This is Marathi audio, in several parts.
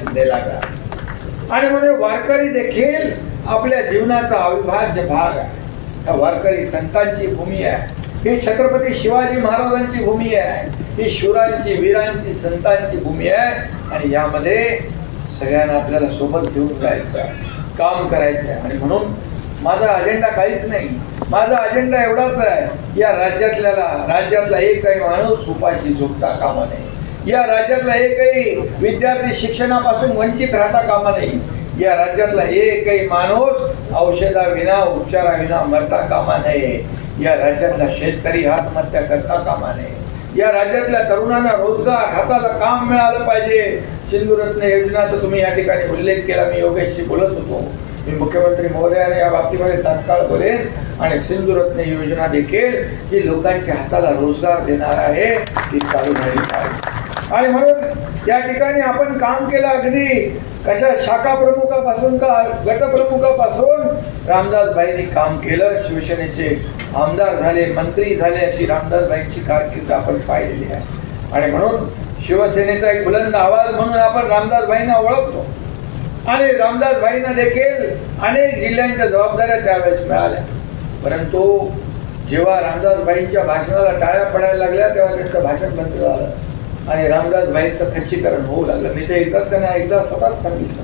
शिंदे लागला आणि म्हणजे वारकरी देखील आपल्या जीवनाचा अविभाज्य भाग आहे. वारकरी संतांची भूमी आहे. ही छत्रपती शिवाजी महाराजांची भूमी आहे. ही शिवरांची वीरांची संतांची भूमी आहे. आणि यामध्ये सगळ्यांना आपल्याला सोबत घेऊन जायचं काम करायचं आहे. आणि म्हणून माझा अजेंडा काहीच नाही. माझा अजेंडा एवढाच आहे. या राज्यातल्याला राज्यातला एकही माणूस उपाशी झोपता कामा नये. या राज्यातला एकही विद्यार्थी शिक्षणापासून वंचित राहता कामा नये. या राज्यातला एकही माणूस औषधाविना उपचाराविना मरता कामा नये. या राज्यातला शेतकरी आत्महत्या करता कामा नये. या राज्यातल्या तरुणांना रोजगार हाताला काम मिळालं पाहिजे. सिंधुरत्न योजनाचा तुम्ही या ठिकाणी उल्लेख केला मी योगेशशी बोलत होतो. मी मुख्यमंत्री महोदयाने या बाबतीमध्ये तात्काळ बोलेन आणि सिंधुरत्न योजना देखील जी लोकांच्या हाताला रोजगार देणार आहे ती चालू झाली पाहिजे आणि म्हणून या ठिकाणी आपण काम केलं अगदी कशा शाखा प्रमुखापासून का गटप्रमुखापासून रामदासबाईंनी काम केलं शिवसेनेचे आमदार झाले मंत्री झाले अशी रामदासबाईंची कारकीर्द आपण पाहिलेली आहे. आणि म्हणून शिवसेनेचा एक बुलंद आवाज म्हणून आपण रामदासबाईंना ओळखतो. आणि रामदासबाईंना देखील अनेक जिल्ह्यांच्या जबाबदाऱ्या त्यावेळेस मिळाल्या. परंतु जेव्हा रामदासबाईंच्या भाषणाला टाळ्या पडायला लागल्या तेव्हा त्यांचं भाषण बंद झालं. आणि रामदास भाईचं खच्चीकरण होऊ लागलं. मी ते एकदा त्यांना एकदा स्वतःच सांगितलं.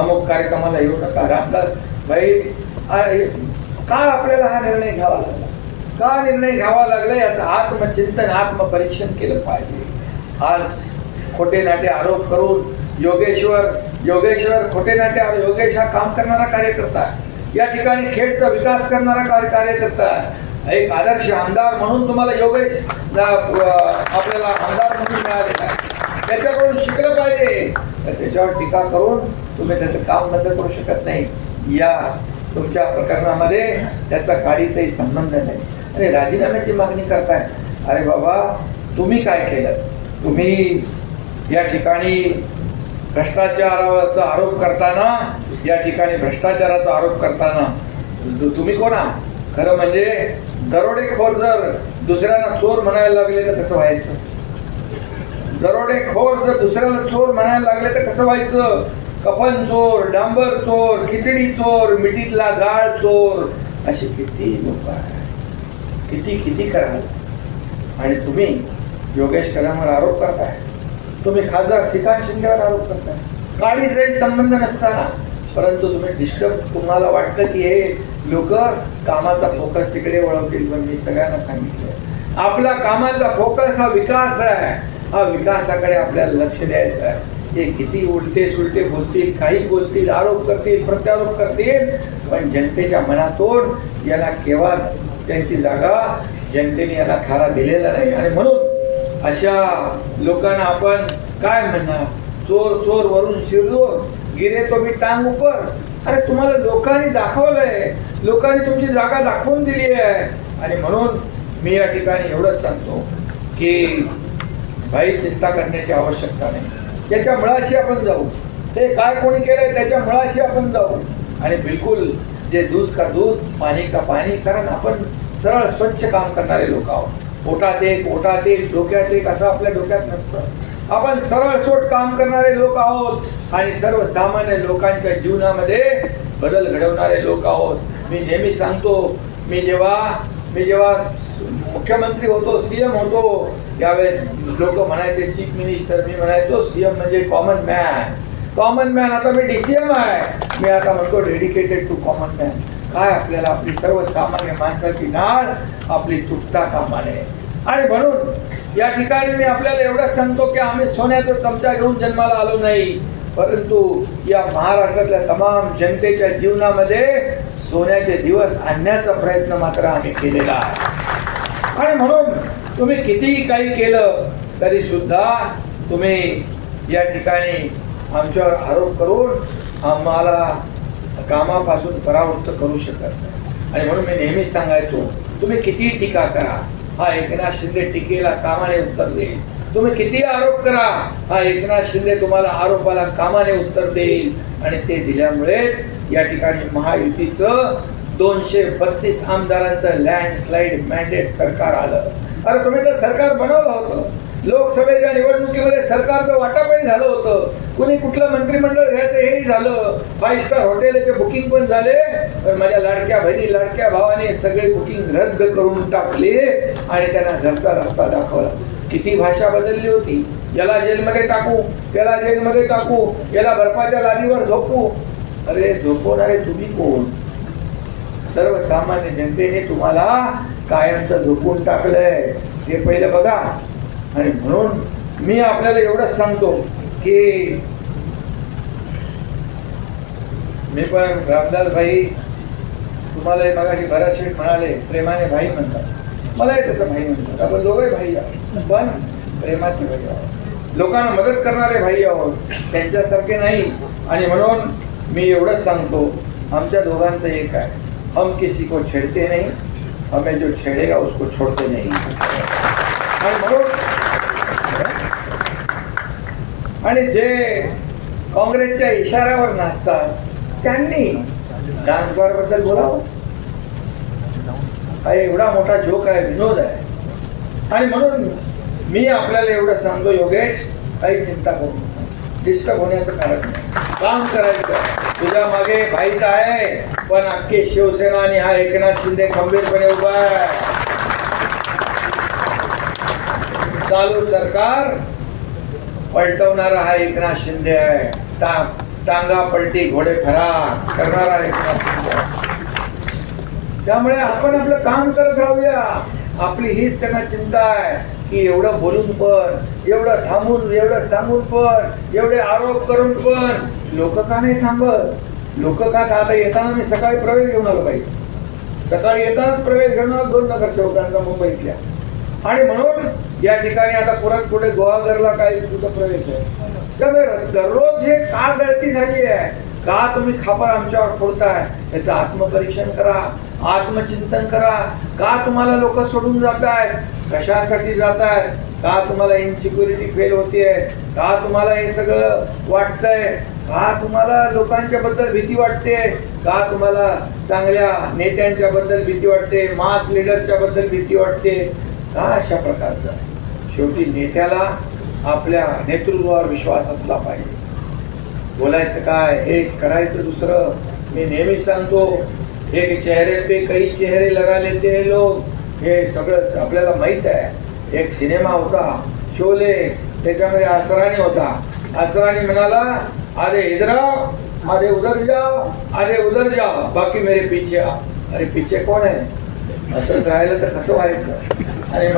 अमुक कार्यक्रमाला येऊ नका. रामदास भाई का आपल्याला हा निर्णय घ्यावा लागला? का निर्णय घ्यावा लागला याचं आत्मचिंतन आत्मपरीक्षण केलं पाहिजे. आज खोटे नाटे आरोप करून योगेश्वर योगेश्वर खोटे नाटे आरोप- योगेश हा काम करणारा कार्यकर्ता. या ठिकाणी खेडचा विकास करणारा कार्य कार्यकर्ता. एक आदर्श आमदार म्हणून तुम्हाला योगेश आपल्याला आमदार आहे त्याच्याकडून शिकलं पाहिजे. तर त्याच्यावर टीका करून तुम्ही त्याचं काम बंद करू शकत नाही. या तुमच्या प्रकरणामध्ये त्याचा काळीचाही संबंध नाही. अरे राजीनाम्याची मागणी करताय. अरे बाबा तुम्ही काय केलं? तुम्ही या ठिकाणी भ्रष्टाचाराचा आरोप करताना या ठिकाणी भ्रष्टाचाराचा आरोप करताना तुम्ही कोणा खरं म्हणजे दरोडेखोर जर दुसऱ्यांना चोर म्हणायला लागले तर कसं व्हायचं? दरोडेखोर जर दुसऱ्याला चोर म्हणायला लागले तर कसं व्हायचं? कफन चोर डांबर चोर खिचडी चोर मिठीतला गाळ चोर असे किती लोक किती किती कराल आणि तुम्ही योगेश कदमावर आरोप करताय. तुम्ही खासदार श्रीकांत शिंदेवर आरोप करताय. काळीचाही संबंध नसताना. परंतु तुम्ही डिस्टर्ब तुम्हाला वाटतं की हे लोक कामाचा फोकस तिकडे वळवतील पण मी सगळ्यांना सांगितलं आपला कामाचा फोकस हा विकास आहे. हा विकासाकडे आपल्याला लक्ष द्यायचं आहे. ते किती उलटे सुलटे बोलतील काही बोलतील आरोप करतील प्रत्यारोप करतील पण जनतेच्या मनातून याला केव्हाच त्यांची जागा जनतेने याला थारा दिलेला नाही. आणि म्हणून अशा लोकांना आपण काय म्हणणार? चोर चोर वरून शिरलो गिरे तो मी टांग उपर. अरे तुम्हाला लोकांनी दाखवलंय. लोकांनी तुमची जागा दाखवून दिली आहे. आणि म्हणून मी या ठिकाणी एवढंच सांगतो की भाई चिंता करण्याची आवश्यकता नाही. त्याच्या मुळाशी आपण जाऊ. ते काय कोणी केलंय त्याच्या मुळाशी आपण जाऊ. आणि बिलकुल जे दूध का दूध पाणी का पाणी कारण आपण सरळ स्वच्छ काम करणारे लोक आहोत. पोटात एक ओटात एक डोक्यात एक असं आपल्या डोक्यात नसतं. आपण सरळ सोट काम करणारे लोक आहोत आणि सर्वसामान्य लोकांच्या जीवनामध्ये बदल घडवणारे लोक आहोत. मी नेहमी सांगतो मी जेव्हा मी जेव्हा मुख्यमंत्री होतो सीएम होतो. त्यावेळेस लोक म्हणायचे चीफ मिनिस्टर मी म्हणायचो सीएम म्हणजे कॉमन मॅन कॉमन मॅन आता मी डीसीएम आहे. मी आता म्हणतो डेडिकेटेड टू कॉमन मॅन काय आपल्याला आपली सर्वसामान्य माणसाची नाळ आपली चुकता कामा नये आणि म्हणून या ठिकाणी मी आपल्याला एवढंच सांगतो की आम्ही सोन्याचा चमचा घेऊन जन्माला आलो नाही. परंतु या महाराष्ट्रातल्या तमाम जनतेच्या जीवनामध्ये सोन्याचे दिवस आणण्याचा प्रयत्न मात्र आम्ही केलेला आहे. आणि म्हणून तुम्ही कितीही काही केलं तरी सुद्धा तुम्ही या ठिकाणी आमच्यावर आरोप करून आम्हाला कामापासून परावृत्त करू शकत नाही. आणि म्हणून मी नेहमीच सांगायचो तुम्ही कितीही टीका करा हा एकनाथ शिंदे टीकेला कामाने उत्तर देईल. तुम्ही किती आरोप करा हा एकनाथ शिंदे तुम्हाला आरोपाला कामाने उत्तर देईल. आणि ते दिल्यामुळेच या ठिकाणी महायुतीचं दोनशे बत्तीस आमदारांचं लँडस्लाईड मॅन्डेट सरकार आलं. अरे तुम्ही तर सरकार बनवलं होतं. लोकसभेच्या निवडणुकीमध्ये सरकारचं वाटपही झालं होतं. कुणी कुठलं मंत्रिमंडळ घ्यायचं हेही झालं. फाईव्ह स्टार हॉटेलचे बुकिंग पण झाले. तर माझ्या लाडक्या बहिणी लाडक्या भावाने सगळे बुकिंग रद्द करून टाकले आणि त्यांना घरचा रस्ता दाखवला. किती भाषा बदलली होती. याला जेलमध्ये टाकू त्याला जेलमध्ये टाकू याला बर्फाच्या लादीवर झोपू. अरे झोपवणारे तुम्ही कोण? सर्वसामान्य जनतेने तुम्हाला कायमचं झोपून टाकलंय. ते पहिलं बघा. आणि म्हणून मी आपल्याला एवढंच सांगतो की मी पण रामदास भाई तुम्हाला मगाशी भरत शेठ म्हणाले प्रेमाने भाई म्हणतात. मलाही तसं भाई म्हणतात. आपण दोघंही भाई आहोत. पण प्रेमाचे भाई आहोत. लोकांना मदत करणारे भाई आहोत. त्यांच्यासारखे नाही. आणि म्हणून मी एवढंच सांगतो आमच्या दोघांचं एक आहे. हम किसी को छेडते नहीं हमें जो छेड़ेगा उसको छोड़ते नहीं। आणि जे काँग्रेसच्या इशाऱ्यावर नाचतात त्यांनी डान्स बारबद्दल बोलावं? हा एवढा मोठा जोक आहे विनोद आहे. आणि म्हणून मी आपल्याला एवढं सांगतो योगेश काही चिंता करू नका. डिस्टर्ब होण्याचं कारण नाही. काम करायचं. तुझ्या मागे भाईच आहे. पण अख्खी शिवसेना आणि हा एकनाथ शिंदे खंबीरपणे उभा आहे. चालू सरकार पलटवणारा हा एकनाथ शिंदे आहे. टांगा पलटी घोडे फरार करणारा एकनाथ शिंदे त्यामुळे आपण आपलं काम करत राहूया. आपली हीच त्यांना चिंता आहे की एवढं बोलून पण एवढं थांबून एवढं सांगून पण एवढे आरोप करून पण लोक का नाही थांबत? लोक का आता येताना मी सकाळी प्रवेश घेऊन आलो पाहिजे सकाळी येतानाच प्रवेश घेऊन आलो दोन नगरसेवकांचा मुंबईतल्या. आणि म्हणून या ठिकाणी आता परत पुढे गुहागरला काय तुझा प्रवेश आहे. त्यामुळे दररोज हे का गळती झाली आहे का तुम्ही खापर आमच्यावर फोडताय याचं आत्मपरीक्षण करा आत्मचिंतन करा का तुम्हाला लोक सोडून जात आहेत कशासाठी जात आहेत का तुम्हाला इन्सिक्युरिटी फेल होतीये का तुम्हाला हे सगळं वाटतंय का तुम्हाला लोकांच्या बद्दल भीती वाटते? का तुम्हाला चांगल्या नेत्यांच्या बद्दल भीती वाटते? मास लीडरच्या बद्दल भीती वाटते? का अशा प्रकारचा? शेवटी नेत्याला आपल्या नेतृत्वावर विश्वास असला पाहिजे. बोलायचं काय? एक करायचं दुसरं. मी नेहमी सांगतो एक चेहरे पे कई चेहरे लगा लेते हे लोक हे सगळं आपल्याला माहीत आहे. एक सिनेमा होता शोले त्याच्यामध्ये असराणी होता. असराणी म्हणाला अरे इधर अरे उधर जाओ अरे उधर जाओ। बाकी मेरे पीछे आ अरे पीछे कोण आहे असं राहिलं तर कसं व्हायचं अरे